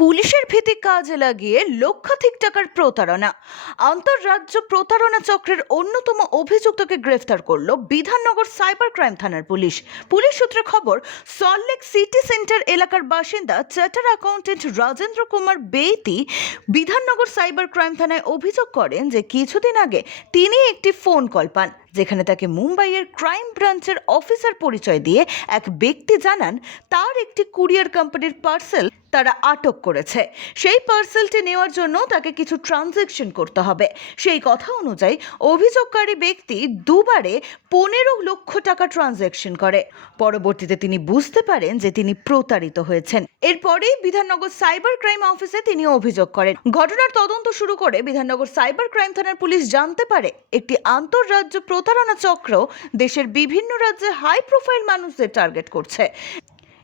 পুলিশের ভীতি কাজে লাগিয়ে লক্ষাধিক টাকার প্রতারণা। আন্তঃরাজ্য প্রতারণা চক্রের অন্যতম অভিযুক্তকে গ্রেফতার করল বিধাননগর সাইবার ক্রাইম থানার পুলিশ। পুলিশ সূত্রে খবর সল্টলেক সিটি সেন্টার এলাকার বাসিন্দা charter accountant Rajendra Kumar Beiti Bidhannagar cyber crime থানায় অভিযোগ করেন যে কিছুদিন আগে তিনি একটি ফোন কল পান। যেখানে তাকে মুম্বাইয়ের ক্রাইম ব্রাঞ্চের অফিসার পরিচয় দিয়ে এক ব্যক্তি জানান, তার একটি কুরিয়ার কোম্পানির পার্সেল তারা আটক করেছে। সেই পার্সেলটি নেওয়ার জন্য তাকে কিছু ট্রানজ্যাকশন করতে হবে। সেই কথা অনুযায়ী, অভিযোগকারী ব্যক্তি দুবারে পনেরো লক্ষ টাকা ট্রানজ্যাকশন করে। পরবর্তীতে তিনি বুঝতে পারেন যে তিনি প্রতারিত হয়েছেন। এরপরেই বিধাননগর সাইবার ক্রাইম অফিসে তিনি অভিযোগ করেন। ঘটনার তদন্ত শুরু করে বিধাননগর সাইবার ক্রাইম থানার পুলিশ জানতে পারে, একটি আন্তঃরাজ্য প্রতারণা চক্র দেশের বিভিন্ন রাজ্যে হাই প্রোফাইল মানুষদের টার্গেট করছে।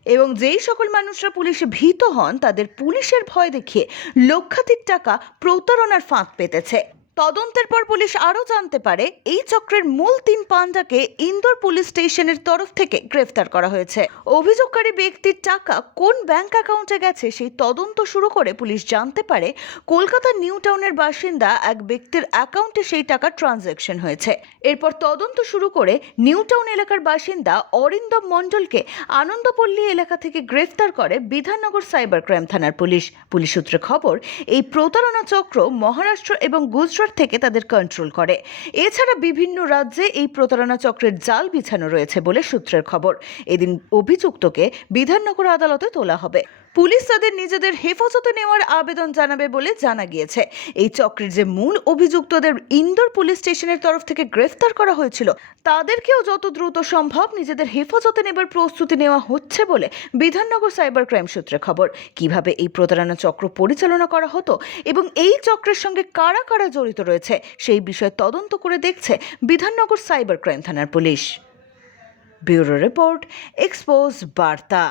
এবং যেই সকল মানুষরা পুলিশে ভীত হন, তাদের পুলিশের ভয় দেখিয়ে লক্ষাধিক টাকা প্রতারণার ফাঁক পেতেছে। তদন্তের পর পুলিশ আরও জানতে পারে, এই চক্রের মূল তিন পান্ডাকে ইন্দোর পুলিশ স্টেশনের তরফ থেকে গ্রেফতার করা হয়েছে। অভিযোগকারী ব্যক্তির টাকা কোন ব্যাংক অ্যাকাউন্টে গেছে সেই তদন্ত শুরু করে পুলিশ জানতে পারে কলকাতার নিউ টাউনের বাসিন্দা এক ব্যক্তির অ্যাকাউন্টে সেই টাকা ট্রানজ্যাকশন হয়েছে। এরপর তদন্ত শুরু করে নিউ টাউন এলাকার বাসিন্দা অরিন্দম মণ্ডলকে আনন্দপল্লী এলাকা থেকে গ্রেফতার করে বিধাননগর সাইবার ক্রাইম থানার পুলিশ। পুলিশ সূত্রে খবর, এই প্রতারণা চক্র মহারাষ্ট্র এবং গুজরাট থেকে তাদের কন্ট্রোল করে। এছাড়া বিভিন্ন রাজ্যে এই প্রতারণা চক্রের জাল বিছানো রয়েছে বলে সূত্রের খবর। এদিন অভিযুক্তকে বিধাননগর আদালতে তোলা হবে। পুলিশ তাদের নিজেদের হেফাজতে নেওয়ার আবেদন জানাবে বলে জানা গিয়েছে। এই চক্রের যে মূল অভিযুক্তদের ইন্দোর পুলিশ স্টেশনের তরফ থেকে গ্রেফতার করা হয়েছিল, তাদেরকেও যত দ্রুত সম্ভব নিজেদের হেফাজতে নেবার প্রস্তুতি নেওয়া হচ্ছে বলে বিধাননগর সাইবার ক্রাইম সূত্রে খবর। কীভাবে এই প্রতারণা চক্র পরিচালনা করা হতো এবং এই চক্রের সঙ্গে কারা কারা জড়িত রয়েছে, সেই বিষয়ে তদন্ত করে দেখছে বিধাননগর সাইবার ক্রাইম থানার পুলিশ। ব্যুরো রিপোর্ট, এক্সপোজ বার্তা।